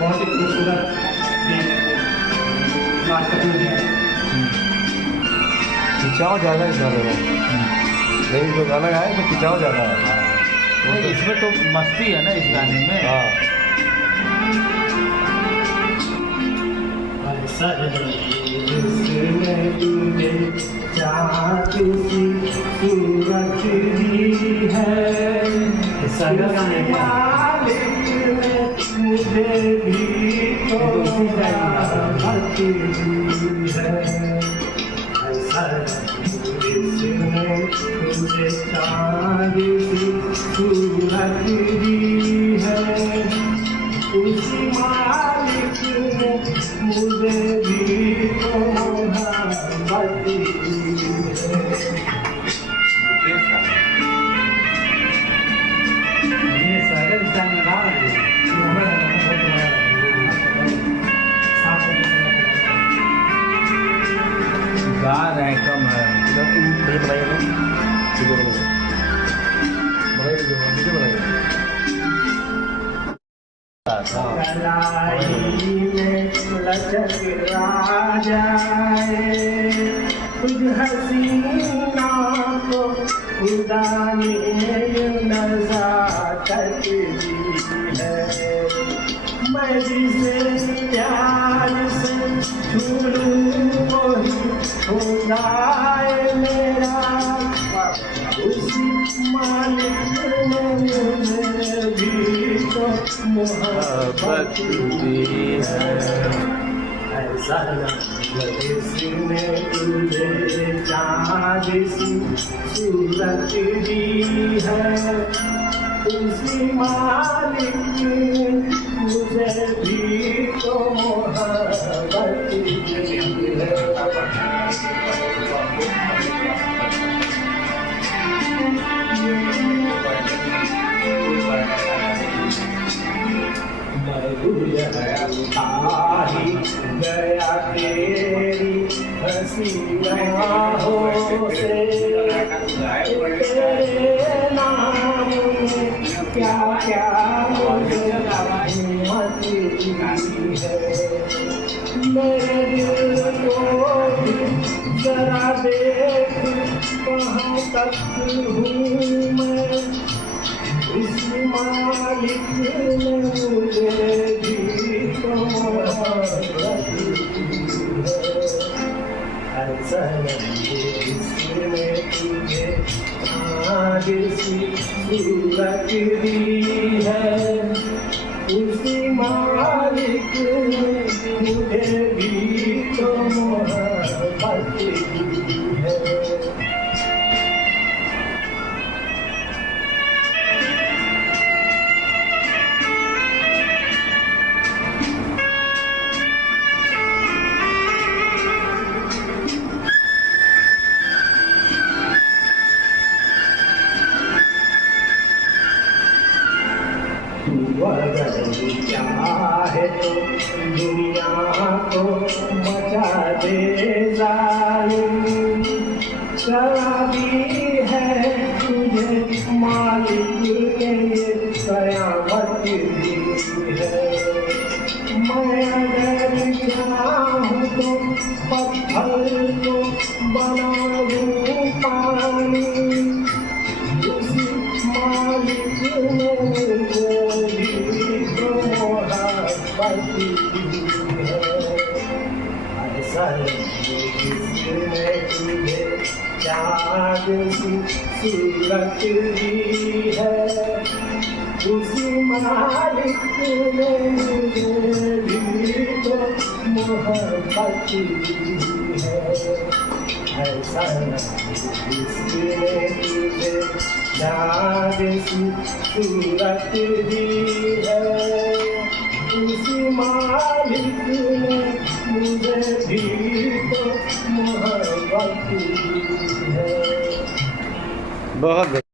बहुत ही खूबसूरत नाटक है। खिंचाव ज़्यादा है इस गाने में। नहीं, जो गाना गाया तो खिंचाव ज़्यादा है। नहीं, इसमें तो मस्ती है ना इस गाने में। हाँ, तुझे चाहत सी सूरत दी है, मुझे भी तो चाहत दी है। तुझे चाहत सी सूरत दी है, उसी मालिक ने मुझे भी तो मोहब्बत दी है। ये सागर स्टाइल में गा रहे हैं। गा रहे हैं कम है। बनाइए ना, वीडियो बनाइए। कलाई में लचक आ जाए, कुछ हसीना को खुदा ने नज़ाकत दी है। मैं जिसे प्यार से छू लूं वही खुदा है मेरा, उसी मालिक ने मुझे भी तो मोहब्बत दी है। ऐसा जिसने तुझे चाँद सी सूरत दी है, उसी मालिक ने मुझे भी तो मोहब्बत दी है। ही गया तेरी हंसी आँखों से, तेरे नाम में क्या क्या मुझे हिम्मत दी है। मेरे दिल को भी जरा देख कहाँ तक हूँ मैं, इस मालिक ने मुझे भी तो मोहब्बत दी है। ऐसा जिसने तुझे चाँद सी सूरत दी है, उसी मालिक ने मुझे भी तो मोहब्बत दी है। अगर चाहे तो दुनिया को मचा दे जालिम, शराबी है तुझे मालिक ने ये कयामत दी है। मैं अगर चाहूँ तो पत्थर को बना दूँ पानी, उसी मालिक ने मुझे भी तो मोहब्बत दी है। ऐसा जिसने तुझे चाँद सी सूरत दी है, उसी मालिक ने मुझे भी तो मोहब्बत दी है। ऐसा जिसने तुझे चाँद सी सूरत दी है, उसी मालिक ने मुझे भी तो मोहब्बत दी है। बहुत